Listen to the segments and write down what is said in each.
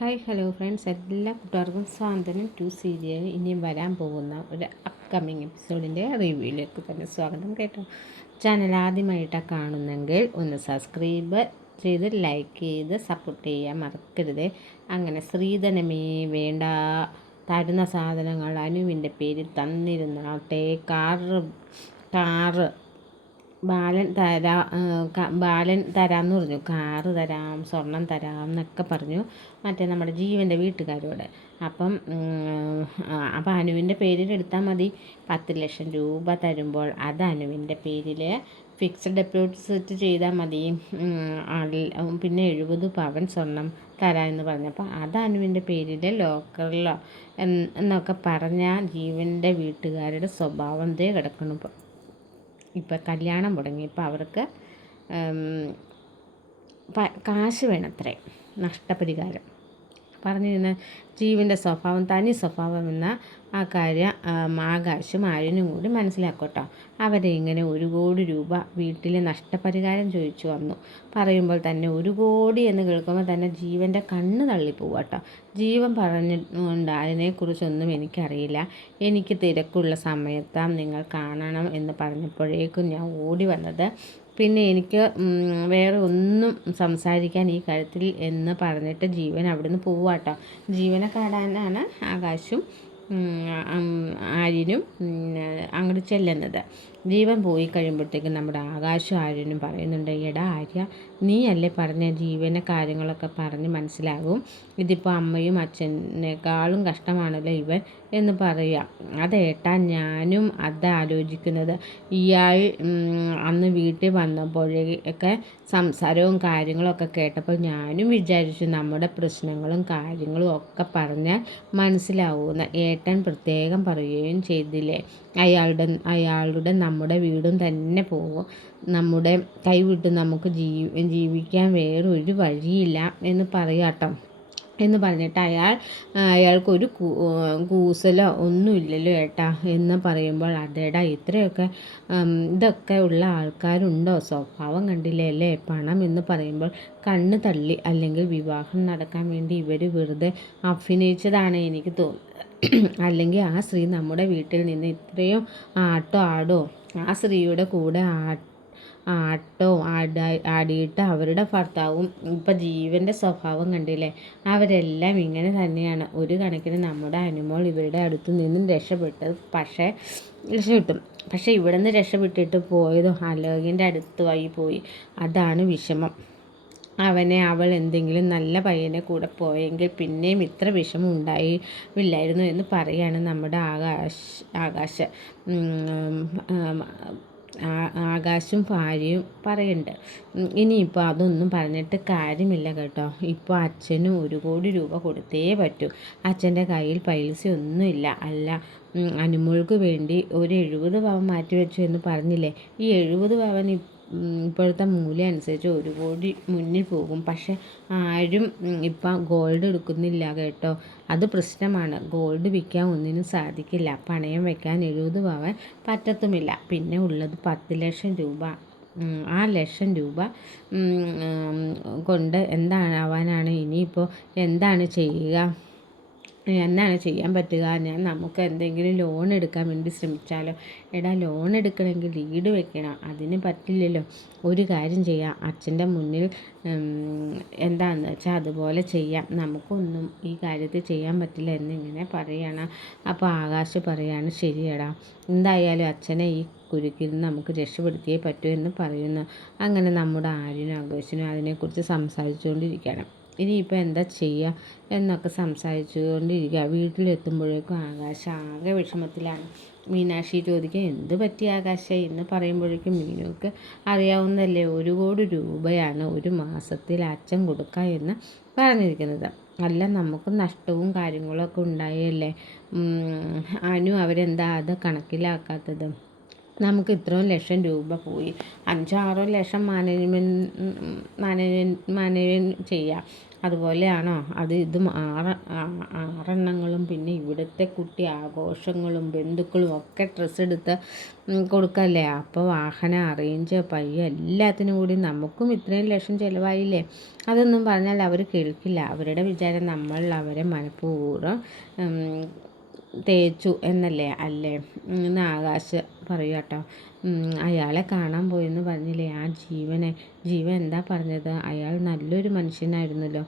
Hi hello friends, എല്ലാ കൂട്ടുകാർക്കും സ്വാതന്ത്ര്യം 2 സീരിയൽ ഇനിയും വരാൻ പോകുന്ന ഒരു അപ്കമ്മിങ് എപ്പിസോഡിൻ്റെ റിവ്യൂയിലേക്ക് തന്നെ സ്വാഗതം കേട്ടോ. ചാനൽ ആദ്യമായിട്ടാണ് കാണുന്നെങ്കിൽ ഒന്ന് സബ്സ്ക്രൈബ് ചെയ്ത് ലൈക്ക് ചെയ്ത് സപ്പോർട്ട് ചെയ്യാൻ മറക്കരുത്. അങ്ങനെ ശ്രീധനമേ വേണ്ട, തരുന്ന സാധനങ്ങൾ അനുവിൻ്റെ പേരിൽ തന്നിരുന്നാട്ടെ. കാറ് ബാലൻ തരാമെന്ന് പറഞ്ഞു. കാറ് തരാം, സ്വർണം തരാം എന്നൊക്കെ പറഞ്ഞു മറ്റേ നമ്മുടെ ജീവൻ്റെ വീട്ടുകാരോട്. അപ്പം അനുവിൻ്റെ പേരിൽ എടുത്താൽ മതി. 10 ലക്ഷം രൂപ തരുമ്പോൾ അത് അനുവിൻ്റെ പേരിൽ ഫിക്സഡ് ഡെപ്പോസിറ്റ് ചെയ്താൽ മതി. പിന്നെ 70 പവൻ സ്വർണം തരാമെന്ന് പറഞ്ഞപ്പോൾ അത് അനുവിൻ്റെ പേരിൽ ലോക്കറിലോ എന്നൊക്കെ പറഞ്ഞാൽ ജീവൻ്റെ വീട്ടുകാരുടെ സ്വഭാവം ദേ കിടക്കണം. ഇപ്പോൾ കല്യാണം തുടങ്ങിയപ്പോൾ അവർക്ക് കാശ് വേണത്രേ, നഷ്ടപരിഹാരം. പറഞ്ഞിരുന്ന ജീവൻ്റെ സ്വഭാവം തനി സ്വഭാവം എന്ന ആ കാര്യം ആകാശും ആര്യനും കൂടി മനസ്സിലാക്കട്ടോ. അവരെ ഇങ്ങനെ 1 കോടി രൂപ വീട്ടിൽ നഷ്ടപരിഹാരം ചോദിച്ചു വന്നു. പറയുമ്പോൾ തന്നെ 1 കോടി എന്ന് കേൾക്കുമ്പോൾ തന്നെ ജീവൻ്റെ കണ്ണ് തള്ളിപ്പോവുക കേട്ടോ. ജീവൻ പറഞ്ഞുകൊണ്ട് അതിനെക്കുറിച്ചൊന്നും എനിക്കറിയില്ല, എനിക്ക് തിരക്കുള്ള സമയത്താണ് നിങ്ങൾ കാണണം എന്ന് പറഞ്ഞപ്പോഴേക്കും ഞാൻ ഓടി വന്നത്. പിന്നെ എനിക്ക് വേറെ ഒന്നും സംസാരിക്കാൻ ഈ കാര്യത്തിൽ എന്ന് പറഞ്ഞിട്ട് ജീവൻ അവിടുന്ന് പോവാട്ടോ. ജീവനെ കാണാനാണ് ആകാശും ആര്യനും അങ്ങോട്ട് ചെല്ലുന്നത്. ജീവൻ പോയി കഴിയുമ്പോഴത്തേക്കും നമ്മുടെ ആകാശവും ആര്യനും പറയുന്നുണ്ട്, എടാ ആര്യ, നീയല്ലേ പറഞ്ഞ ജീവനെ കാര്യങ്ങളൊക്കെ പറഞ്ഞ് മനസ്സിലാകും, ഇതിപ്പോൾ അമ്മയും അച്ഛനേക്കാളും കഷ്ടമാണല്ലോ ഇവൻ എന്ന് പറയുക. അതേട്ടാ, ഞാനും അത് ആലോചിക്കുന്നത്. ഇയാൾ അന്ന് വീട്ടിൽ വന്നപ്പോഴേക്കെ സംസാരവും കാര്യങ്ങളൊക്കെ കേട്ടപ്പോൾ ഞാനും വിചാരിച്ചു നമ്മുടെ പ്രശ്നങ്ങളും കാര്യങ്ങളും ഒക്കെ പറഞ്ഞാൽ മനസ്സിലാവുമെന്ന്. ഏട്ടൻ പ്രത്യേകം പറയുകയും ചെയ്തില്ലേ, അയാളുടെ നമ്മുടെ വീടും തന്നെ പോകും, നമ്മുടെ കൈവിട്ട് നമുക്ക് ജീവിക്കാൻ വേറൊരു വഴിയില്ല എന്ന് പറയാട്ടോ എന്ന് പറഞ്ഞിട്ട് അയാൾക്കൊരു കൂസലോ ഒന്നുമില്ലല്ലോ ഏട്ടാ എന്ന് പറയുമ്പോൾ, അതേടാ ഇതൊക്കെ ഉള്ള ആൾക്കാരുണ്ടോ? സ്വഭാവം കണ്ടില്ലേ അല്ലേ? പണം എന്ന് പറയുമ്പോൾ കണ്ണ് തള്ളി, അല്ലെങ്കിൽ വിവാഹം നടക്കാൻ വേണ്ടി ഇവർ വെറുതെ അഭിനയിച്ചതാണ് എനിക്ക് തോന്നുന്നത്. അല്ലെങ്കിൽ ആ സ്ത്രീ നമ്മുടെ വീട്ടിൽ നിന്ന് ഇത്രയും ആടോ ആ സ്ത്രീയുടെ കൂടെ ആടിയിട്ട് അവരുടെ ഭർത്താവും ഇപ്പം ജീവൻ്റെ സ്വഭാവം കണ്ടില്ലേ, അവരെല്ലാം ഇങ്ങനെ തന്നെയാണ്. ഒരു കണക്കിന് നമ്മുടെ അനുമോൾ ഇവരുടെ അടുത്ത് നിന്നും രക്ഷപ്പെട്ടു. പക്ഷേ ഇവിടെ നിന്ന് രക്ഷപ്പെട്ടിട്ട് പോയതോ അലോകിൻ്റെ അടുത്ത് വഴി പോയി. അതാണ് വിഷമം. അവൾ എന്തെങ്കിലും നല്ല പയ്യനെ കൂടെ പോയെങ്കിൽ പിന്നെയും ഇത്ര വിഷമം ഉണ്ടായില്ലായിരുന്നു എന്ന് പറയാണ് നമ്മുടെ ആകാശും ഭാര്യയും പറയുന്നുണ്ട്. ഇനിയിപ്പോൾ അതൊന്നും പറഞ്ഞിട്ട് കാര്യമില്ല കേട്ടോ. ഇപ്പോൾ അച്ഛനും 1 കോടി രൂപ കൊടുത്തേ പറ്റൂ. അച്ഛൻ്റെ കയ്യിൽ പൈസ ഒന്നുമില്ല. അല്ല, അനുമോൾക്ക് വേണ്ടി ഒരു 70 പവൻ മാറ്റി വെച്ചു എന്ന് പറഞ്ഞില്ലേ, ഈ 70 പവൻ ഇപ്പോഴത്തെ മൂല്യം അനുസരിച്ച് 1 കോടി മുന്നിൽ പോകും. പക്ഷെ ആരും ഇപ്പം ഗോൾഡ് എടുക്കുന്നില്ല കേട്ടോ. അത് പ്രശ്നമാണ്. ഗോൾഡ് വിൽക്കാൻ ഒന്നിനും സാധിക്കില്ല. പണയം വെക്കാൻ 70 പവൻ പറ്റത്തുമില്ല. പിന്നെ ഉള്ളത് 10 ലക്ഷം രൂപ. ആ ലക്ഷം രൂപ കൊണ്ട് എന്താവാനാണ്? ഇനിയിപ്പോൾ എന്താണ് ചെയ്യാൻ പറ്റുക? നമുക്ക് എന്തെങ്കിലും ലോൺ എടുക്കാൻ വേണ്ടി ശ്രമിച്ചാലോ? എടാ, ലോൺ എടുക്കണമെങ്കിൽ വീട് വെക്കണം, അതിന് പറ്റില്ലല്ലോ. ഒരു കാര്യം ചെയ്യാം, അച്ഛൻ്റെ മുന്നിൽ എന്താണെന്ന് വെച്ചാൽ അതുപോലെ ചെയ്യാം, നമുക്കൊന്നും ഈ കാര്യത്തിൽ ചെയ്യാൻ പറ്റില്ല എന്നിങ്ങനെ പറയണം. അപ്പോൾ ആകാശ് പറയാണ്, ശരിയടാ, എന്തായാലും അച്ഛനെ ഈ കുരുക്കിൽ നിന്ന് നമുക്ക് രക്ഷപ്പെടുത്തിയേ പറ്റൂ എന്ന് പറയുന്നു. അങ്ങനെ നമ്മുടെ ആര്യനും ആകാശിനും അതിനെക്കുറിച്ച് സംസാരിച്ചുകൊണ്ടിരിക്കുകയാണ്. ഇനിയിപ്പോൾ എന്താ ചെയ്യുക എന്നൊക്കെ സംസാരിച്ചുകൊണ്ടിരിക്കുക. വീട്ടിലെത്തുമ്പോഴേക്കും ആകാശം ആകെ വിഷമത്തിലാണ്. മീനാക്ഷി ചോദിക്കുക, എന്ത് പറ്റി ആകാശ എന്ന് പറയുമ്പോഴേക്കും മീനുക്ക് അറിയാവുന്നതല്ലേ, 1 കോടി രൂപയാണ് 1 മാസത്തിൽ അച്ഛൻ കൊടുക്കുക എന്ന് പറഞ്ഞിരിക്കുന്നത്. അല്ല, നമുക്ക് നഷ്ടവും കാര്യങ്ങളൊക്കെ ഉണ്ടായല്ലേ, അവരെന്താ അത് കണക്കിലാക്കാത്തത്? നമുക്ക് ഇത്രയും ലക്ഷം രൂപ പോയി, 5-6 ലക്ഷം മാനേജ്മെൻറ്റ് ചെയ്യാം. അതുപോലെയാണോ അത്? ഇതും ആറെണ്ണങ്ങളും പിന്നെ ഇവിടുത്തെ കുട്ടി ആഘോഷങ്ങളും ബന്ധുക്കളും ഒക്കെ ഡ്രസ്സ് എടുത്ത് കൊടുക്കല്ലേ. അപ്പോൾ വാഹനം അറേഞ്ച് എല്ലാത്തിനും കൂടി നമുക്കും ഇത്രയും ലക്ഷം ചിലവായില്ലേ. അതൊന്നും പറഞ്ഞാൽ അവർ കേൾക്കില്ല. അവരുടെ വിചാരം നമ്മൾ അവരെ മനഃപൂർവ്വം തേച്ചു എന്നല്ലേ അല്ലേ എന്ന് ആകാശ് പറയൂ കേട്ടോ. അയാളെ കാണാൻ പോയെന്ന് പറഞ്ഞില്ലേ ആ ജീവൻ എന്താ പറഞ്ഞത്? അയാൾ നല്ലൊരു മനുഷ്യനായിരുന്നല്ലോ.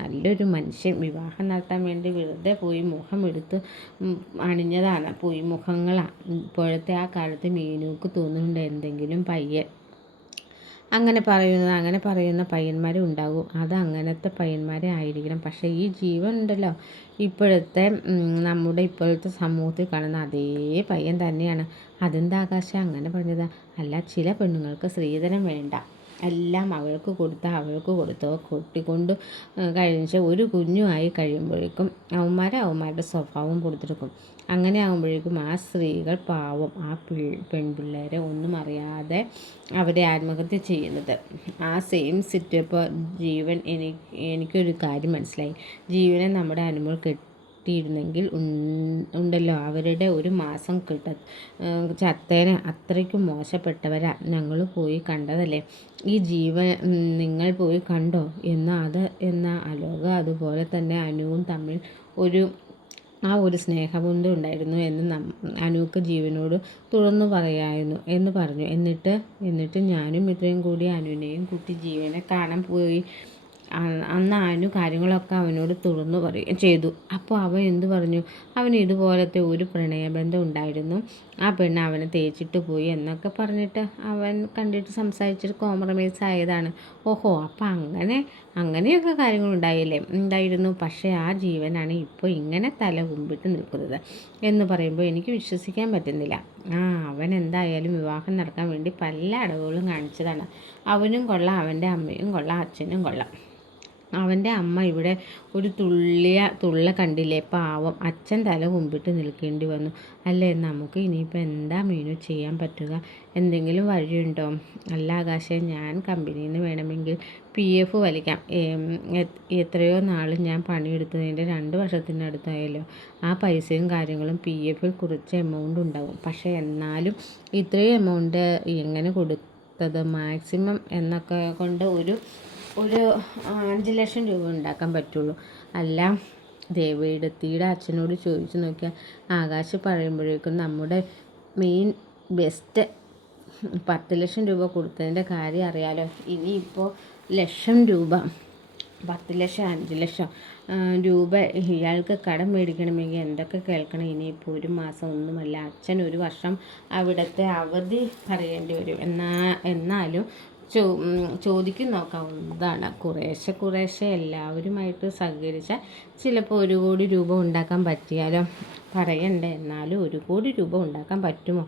നല്ലൊരു മനുഷ്യൻ. വിവാഹം നടത്താൻ വേണ്ടി വെറുതെ പോയി മുഖം എടുത്ത് അണിഞ്ഞതാണ്. പോയി മുഖങ്ങളാണ്. ഇപ്പോഴത്തെ ആ കാലത്ത് മീനുക്ക് തോന്നുന്നുണ്ട് എന്തെങ്കിലും പയ്യൻ അങ്ങനെ പറയുന്ന പയ്യന്മാരും ഉണ്ടാകും. അത് അങ്ങനത്തെ പയ്യന്മാരെ ആയിരിക്കണം. പക്ഷേ ഈ ജീവൻ ഉണ്ടല്ലോ, നമ്മുടെ ഇപ്പോഴത്തെ സമൂഹത്തിൽ കാണുന്ന അതേ പയ്യൻ തന്നെയാണ്. അതെന്താ ആകാശം അങ്ങനെ പറഞ്ഞത്? അല്ല, ചില പെണ്ണുങ്ങൾക്ക് സ്ത്രീധനം വേണ്ട, എല്ലാം അവൾക്ക് കൊടുത്തോ കൊട്ടിക്കൊണ്ട് കഴിഞ്ഞ് ഒരു കുഞ്ഞുമായി കഴിയുമ്പോഴേക്കും അവന്മാരുടെ സ്വഭാവം കൊടുത്തെടുക്കും. അങ്ങനെ ആകുമ്പോഴേക്കും ആ സ്ത്രീകൾ പാവം ആ പെൺപിള്ളേരെ ഒന്നും അറിയാതെ അവരെ ആത്മഹത്യ ചെയ്യുന്നത്. ആ സെയിം ഇപ്പോൾ ജീവൻ എനിക്കൊരു കാര്യം മനസ്സിലായി. ജീവനെ നമ്മുടെ അനുമോൾ കിട്ടിയിരുന്നെങ്കിൽ ഉണ്ടല്ലോ, അവരുടെ ഒരു മാസം ചത്തേനെ. അത്രയ്ക്കും മോശപ്പെട്ടവരാ. ഞങ്ങൾ പോയി കണ്ടതല്ലേ ഈ ജീവൻ. നിങ്ങൾ പോയി കണ്ടോ? എന്നാ അലോക അതുപോലെ തന്നെ അനുവും തമ്മിൽ ഒരു സ്നേഹബന്ധം ഉണ്ടായിരുന്നു എന്ന് അനൂക്ക് ജീവനോട് തുറന്നു പറയായിരുന്നു എന്ന് പറഞ്ഞു. എന്നിട്ട് ഞാനും ഇത്രയും കൂടി അനുവിനെയും കൂട്ടി ജീവനെ കാണാൻ പോയി. അന്ന് അനു കാര്യങ്ങളൊക്കെ അവനോട് തുറന്നു ചെയ്തു. അപ്പോൾ അവൻ എന്തു പറഞ്ഞു? അവന് ഇതുപോലത്തെ ഒരു പ്രണയബന്ധം ഉണ്ടായിരുന്നു, ആ പെണ്ണ് അവനെ തേച്ചിട്ട് പോയി എന്നൊക്കെ പറഞ്ഞിട്ട് അവൻ കണ്ടിട്ട് സംസാരിച്ചിട്ട് കോംപ്രമൈസ് ആയതാണ്. ഓഹോ, അപ്പം അങ്ങനെയൊക്കെ കാര്യങ്ങൾ ഉണ്ടായിരുന്നു. പക്ഷേ ആ ജീവനാണ് ഇപ്പോൾ ഇങ്ങനെ തല കുമ്പിട്ട് നിൽക്കുന്നത് എന്ന് പറയുമ്പോൾ എനിക്ക് വിശ്വസിക്കാൻ പറ്റുന്നില്ല. അവൻ എന്തായാലും വിവാഹം നടക്കാൻ വേണ്ടി പല അടവുകളും കാണിച്ചതാണ്. അവനും കൊള്ളാം, അവൻ്റെ അമ്മയും കൊള്ളാം, അച്ഛനും കൊള്ളാം. അവൻ്റെ അമ്മ ഇവിടെ ഒരു തുള്ള കണ്ടില്ലേ, പാവം. അച്ഛൻ തല കുമ്പിട്ട് നിൽക്കേണ്ടി വന്നു. അല്ലേ, നമുക്ക് ഇനിയിപ്പോൾ എന്താ മീനു ചെയ്യാൻ പറ്റുക? എന്തെങ്കിലും വഴിയുണ്ടോ? അല്ല ആകാശേ, ഞാൻ കമ്പനിയിൽ നിന്ന് വേണമെങ്കിൽ PF വലിക്കാം. എത്രയോ നാൾ ഞാൻ പണിയെടുത്തതിൻ്റെ 2 വർഷത്തിനടുത്തായല്ലോ. ആ പൈസയും കാര്യങ്ങളും PFൽ കുറച്ച് എമൗണ്ട് ഉണ്ടാവും. പക്ഷേ എന്നാലും ഇത്രയും എമൗണ്ട് എങ്ങനെ കൊടുത്തത്? മാക്സിമം എന്നൊക്കെ കൊണ്ട് ഒരു 5 ലക്ഷം രൂപ ഉണ്ടാക്കാൻ പറ്റുള്ളൂ. അല്ല, ദേവയിടത്തിയുടെ അച്ഛനോട് ചോദിച്ചു നോക്കിയാൽ ആകാശ് പറയുമ്പോഴേക്കും നമ്മുടെ മെയിൻ ബെസ്റ്റ് 10 ലക്ഷം രൂപ കൊടുത്തതിൻ്റെ കാര്യം അറിയാലോ. ഇനിയിപ്പോൾ ലക്ഷം രൂപ, 10 ലക്ഷം 5 ലക്ഷം രൂപ ഇയാൾക്ക് കടം മേടിക്കണമെങ്കിൽ എന്തൊക്കെ കേൾക്കണം. ഇനിയിപ്പോൾ ഒരു മാസം ഒന്നുമല്ല, അച്ഛൻ 1 വർഷം അവിടുത്തെ അവധി പറയേണ്ടി വരും. എന്നാലും ചോദിക്കും നോക്കാവുന്നതാണ്. കുറേശ്ശെ എല്ലാവരുമായിട്ട് സഹകരിച്ചാൽ ചിലപ്പോൾ 1 കോടി രൂപ ഉണ്ടാക്കാൻ പറ്റിയാലോ. പറയണ്ടേ, എന്നാലും 1 കോടി രൂപ ഉണ്ടാക്കാൻ പറ്റുമോ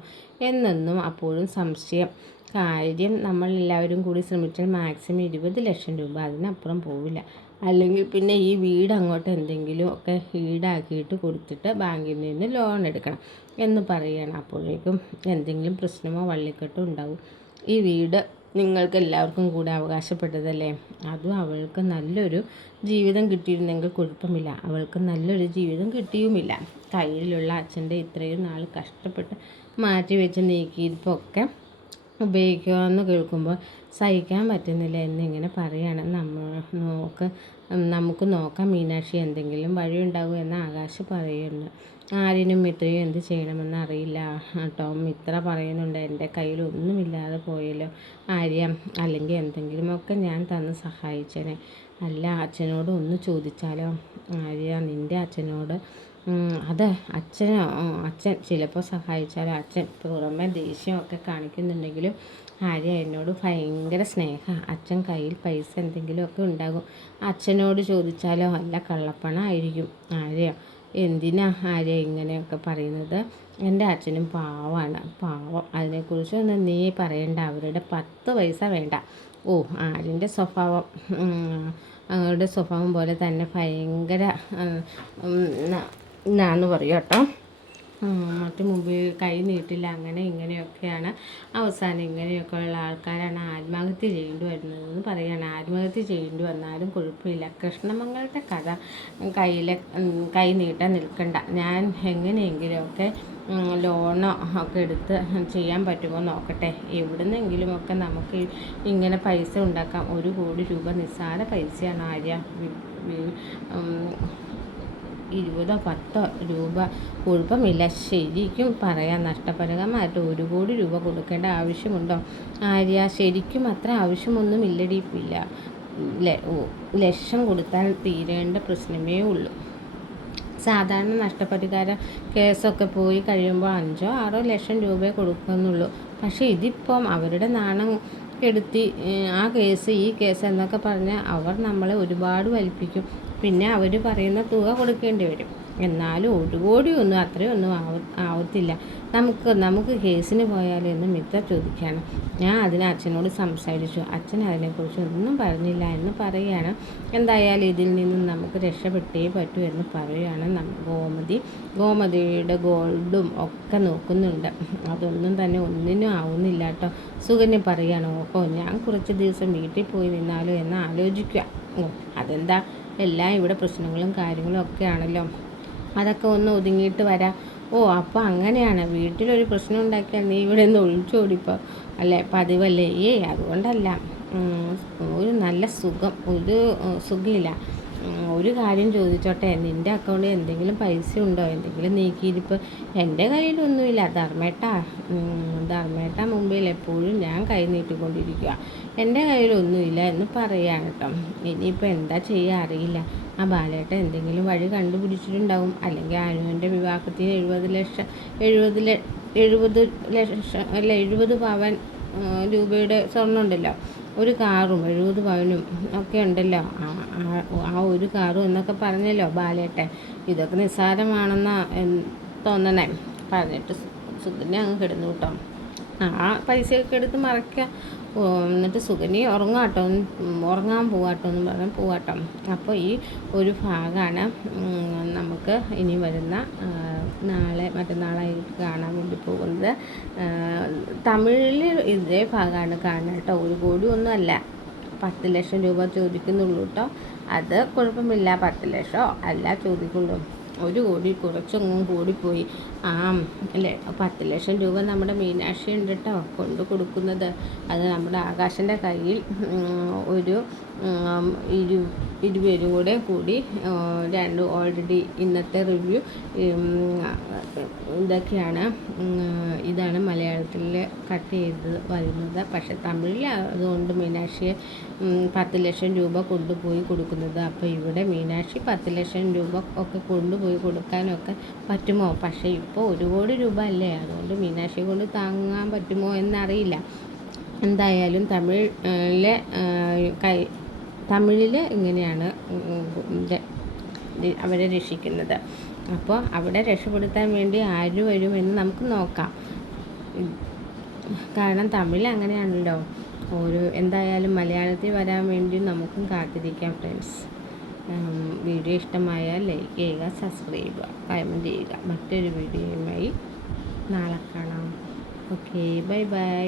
എന്നൊന്നും അപ്പോഴും സംശയം. കാര്യം നമ്മളെല്ലാവരും കൂടി ശ്രമിച്ചാൽ മാക്സിമം 20 ലക്ഷം രൂപ, അതിനപ്പുറം പോവില്ല. അല്ലെങ്കിൽ പിന്നെ ഈ വീട് അങ്ങോട്ട് എന്തെങ്കിലും ഒക്കെ ഈടാക്കിയിട്ട് കൊടുത്തിട്ട് ബാങ്കിൽ നിന്ന് ലോൺ എടുക്കണം എന്ന് പറയുകയാണ്. അപ്പോഴേക്കും എന്തെങ്കിലും പ്രശ്നമോ വള്ളിക്കെട്ടോ ഉണ്ടാവും. ഈ വീട് നിങ്ങൾക്ക് എല്ലാവർക്കും കൂടെ അവകാശപ്പെട്ടതല്ലേ. അതും അവൾക്ക് നല്ലൊരു ജീവിതം കിട്ടിയിരുന്നെങ്കിൽ കുഴപ്പമില്ല. അവൾക്ക് നല്ലൊരു ജീവിതം കിട്ടിയുമില്ല. കയ്യിലുള്ള അച്ഛൻ്റെ ഇത്രയും നാൾ കഷ്ടപ്പെട്ട് മാറ്റി വെച്ച് നീക്കിയിരിപ്പൊക്കെ ഉപയോഗിക്കുമെന്ന് കേൾക്കുമ്പോൾ സഹിക്കാൻ പറ്റുന്നില്ല എന്നിങ്ങനെ പറയുകയാണ്. നമുക്ക് നോക്കാം മീനാക്ഷി, എന്തെങ്കിലും വഴിയുണ്ടാകും എന്ന് ആകാശ് പറയുന്നു. ആര്യനും ഇത്രയും എന്ത് ചെയ്യണമെന്ന് അറിയില്ല. ടോം ഇത്ര പറയുന്നുണ്ട്, എൻ്റെ കയ്യിൽ ഒന്നുമില്ലാതെ പോയല്ലോ ആര്യ. അല്ലെങ്കിൽ എന്തെങ്കിലുമൊക്കെ ഞാൻ തന്ന് സഹായിച്ചേനെ. അല്ല, അച്ഛനോട് ഒന്ന് ചോദിച്ചാലോ ആര്യ, നിൻ്റെ അച്ഛനോട്? അത് അച്ഛൻ ചിലപ്പോൾ സഹായിച്ചാലോ. അച്ഛൻ പുറമെ ദേഷ്യമൊക്കെ കാണിക്കുന്നുണ്ടെങ്കിലും ആര്യ എന്നോട് ഭയങ്കര സ്നേഹമാണ്. അച്ഛൻ കയ്യിൽ പൈസ എന്തെങ്കിലുമൊക്കെ ഉണ്ടാകും. അച്ഛനോട് ചോദിച്ചാലോ. അല്ല, കള്ളപ്പണമായിരിക്കും ആര്യ. എന്തിനാ ആര്യ ഇങ്ങനെയൊക്കെ പറയുന്നത്? എൻ്റെ അച്ഛനും പാവമാണ്. പാവം, അതിനെക്കുറിച്ചൊന്നും നീ പറയണ്ട. അവരുടെ 10 പൈസ വേണ്ട. ഓ, ആര്യൻ്റെ സ്വഭാവം അവരുടെ സ്വഭാവം പോലെ തന്നെ ഭയങ്കര എന്നാന്ന് പറയും കേട്ടോ. മറ്റു മുമ്പിൽ കൈ നീട്ടില്ല, അങ്ങനെ ഇങ്ങനെയൊക്കെയാണ്. അവസാനം ഇങ്ങനെയൊക്കെയുള്ള ആൾക്കാരാണ് ആത്മഹത്യ ചെയ്യേണ്ടി വരുന്നതെന്ന് പറയുകയാണ്. ആത്മഹത്യ ചെയ്യേണ്ടി വന്നാലും കുഴപ്പമില്ല, കൃഷ്ണമംഗലത്തെ കഥ കൈ നീട്ടാൻ നിൽക്കണ്ട. ഞാൻ എങ്ങനെയെങ്കിലുമൊക്കെ ലോണോ ഒക്കെ എടുത്ത് ചെയ്യാൻ പറ്റുമോ നോക്കട്ടെ. എവിടുന്നെങ്കിലുമൊക്കെ നമുക്ക് ഇങ്ങനെ പൈസ ഉണ്ടാക്കാം. 1 കോടി രൂപ നിസ്സാര പൈസയാണ് ആര്യ. 20 10 രൂപ കുഴപ്പമില്ല. ശരിക്കും പറയാം, നഷ്ടപരിഹാരമായിട്ട് 1 കോടി രൂപ കൊടുക്കേണ്ട ആവശ്യമുണ്ടോ ആര്യ? ശരിക്കും അത്ര ആവശ്യമൊന്നും ഇല്ല. ലക്ഷം കൊടുത്താൽ തീരേണ്ട പ്രശ്നമേ ഉള്ളൂ. സാധാരണ നഷ്ടപരിഹാര കേസൊക്കെ പോയി കഴിയുമ്പോൾ 5-6 ലക്ഷം രൂപയെ കൊടുക്കുന്നുള്ളൂ. പക്ഷേ ഇതിപ്പം അവരുടെ നാണം കെടുത്തി ആ കേസ് ഈ കേസ് എന്നൊക്കെ പറഞ്ഞാൽ അവർ നമ്മളെ ഒരുപാട് വലിപ്പിക്കും. പിന്നെ അവർ പറയുന്ന തുക കൊടുക്കേണ്ടി വരും. എന്നാലും 1 കോടിയൊന്നും അത്രയൊന്നും ആവത്തില്ല. നമുക്ക് കേസിന് പോയാലോ എന്ന് മിത്ര ചോദിക്കുകയാണ്. ഞാൻ അതിന് അച്ഛനോട് സംസാരിച്ചു. അച്ഛൻ അതിനെക്കുറിച്ച് ഒന്നും പറഞ്ഞില്ല എന്ന് പറയുകയാണ്. എന്തായാലും ഇതിൽ നിന്നും നമുക്ക് രക്ഷപ്പെട്ടേ പറ്റൂ എന്ന് പറയുകയാണ് ഗോമതിയുടെ ഗോൾഡും ഒക്കെ നോക്കുന്നുണ്ട്. അതൊന്നും തന്നെ ഒന്നിനും ആവുന്നില്ല കേട്ടോ. സുകന്യ പറയുകയാണ്, ഓഹോ ഞാൻ കുറച്ച് ദിവസം വീട്ടിൽ പോയി നിന്നാലോ എന്ന് ആലോചിക്കുക. അതെന്താ, എല്ലാം ഇവിടെ പ്രശ്നങ്ങളും കാര്യങ്ങളും ഒക്കെ ആണല്ലോ, അതൊക്കെ ഒന്ന് ഒതുങ്ങിയിട്ട് വരാം. അപ്പോൾ അങ്ങനെയാണ്, വീട്ടിലൊരു പ്രശ്നം ഉണ്ടാക്കിയാൽ നീ ഇവിടെ നിന്ന് ഒളിച്ചോടിപ്പോൾ അല്ലേ, പതിവല്ലേ? അതുകൊണ്ടല്ല, ഒരു നല്ല ഒരു സുഖമില്ല. ഒരു കാര്യം ചോദിച്ചോട്ടെ, നിൻ്റെ അക്കൗണ്ടിൽ എന്തെങ്കിലും പൈസ ഉണ്ടോ? എന്തെങ്കിലും നീക്കിയിരിപ്പ്? എൻ്റെ കയ്യിലൊന്നുമില്ല ധർമ്മേട്ട മുമ്പിൽ എപ്പോഴും ഞാൻ കൈ നീട്ടിക്കൊണ്ടിരിക്കുക. എൻ്റെ കയ്യിലൊന്നുമില്ല എന്ന് പറയുകയാണ് കേട്ടോ. ഇനിയിപ്പോൾ എന്താ ചെയ്യുക അറിയില്ല. ആ ബാലേട്ടൻ എന്തെങ്കിലും വഴി കണ്ടുപിടിച്ചിട്ടുണ്ടാവും. അല്ലെങ്കിൽ അനുവിൻ്റെ വിവാഹത്തിന് 70 പവൻ രൂപയുടെ സ്വർണ്ണം ഉണ്ടല്ലോ, ഒരു കാറും 70 പവനും ഒക്കെ ഉണ്ടല്ലോ, ആ ഒരു കാറും എന്നൊക്കെ പറഞ്ഞല്ലോ ബാലേട്ടൻ. ഇതൊക്കെ നിസ്സാരമാണെന്നാ തോന്നണേ. പറഞ്ഞിട്ട് സുകന്യ അങ്ങ് കിടന്നു കേട്ടോ. ആ പൈസയൊക്കെ എടുത്ത് മറയ്ക്കുക. എന്നിട്ട് സുകന്യ ഉറങ്ങാൻ പോവാട്ടോ എന്ന് പറഞ്ഞ് പോവാട്ടോ. അപ്പോൾ ഈ ഒരു ഭാഗമാണ് നമുക്ക് ഇനി വരുന്ന മറ്റന്നാളായിട്ട് കാണാൻ വേണ്ടി പോകുന്നത്. തമിഴിൽ ഇതേ ഭാഗമാണ് കാണുക കേട്ടോ. 1 കോടി ഒന്നും അല്ല, 10 ലക്ഷം രൂപ ചോദിക്കുന്നുള്ളൂ കേട്ടോ. അത് കുഴപ്പമില്ല, 10 ലക്ഷമോ അല്ല ചോദിക്കുള്ളൂ. 1 കോടി കുറച്ചൊന്നും കൂടിപ്പോയി. അല്ലേ, 10 ലക്ഷം രൂപ നമ്മുടെ മീനാക്ഷി ഉണ്ട് കേട്ടോ കൊണ്ട് കൊടുക്കുന്നത്. അത് നമ്മുടെ ആകാശൻ്റെ കയ്യിൽ ഒരു 20 പേരും കൂടി ഓൾറെഡി ഇന്നത്തെ റിവ്യൂ ഇതൊക്കെയാണ്. ഇതാണ് മലയാളത്തിൽ കട്ട് ചെയ്ത് വരുന്നത്. പക്ഷേ തമിഴിൽ അതുകൊണ്ട് മീനാക്ഷിയെ 10 ലക്ഷം രൂപ കൊണ്ടുപോയി കൊടുക്കുന്നത്. അപ്പോൾ ഇവിടെ മീനാക്ഷി 10 ലക്ഷം രൂപ ഒക്കെ കൊണ്ടുപോയി കൊടുക്കാനൊക്കെ പറ്റുമോ? പക്ഷേ ഇപ്പോൾ 1 കോടി രൂപ അല്ലേ, അതുകൊണ്ട് മീനാക്ഷിയെ കൊണ്ട് താങ്ങാൻ പറ്റുമോ എന്നറിയില്ല. എന്തായാലും തമിഴിൽ ഇങ്ങനെയാണ് അവരെ രക്ഷിക്കുന്നത്. അപ്പോൾ അവിടെ രക്ഷപ്പെടുത്താൻ വേണ്ടി ആര് വരുമെന്ന് നമുക്ക് നോക്കാം. കാരണം തമിഴ് അങ്ങനെയാണല്ലോ. എന്തായാലും മലയാളത്തിൽ വരാൻ വേണ്ടി നമുക്കും കാത്തിരിക്കാം ഫ്രണ്ട്സ്. വീഡിയോ ഇഷ്ടമായാൽ ലൈക്ക് ചെയ്യുക, സബ്സ്ക്രൈബ് ചെയ്യുക, കമൻറ്റ് ചെയ്യുക. മറ്റൊരു വീഡിയോയുമായി നാളെ കാണാം. Okay, by.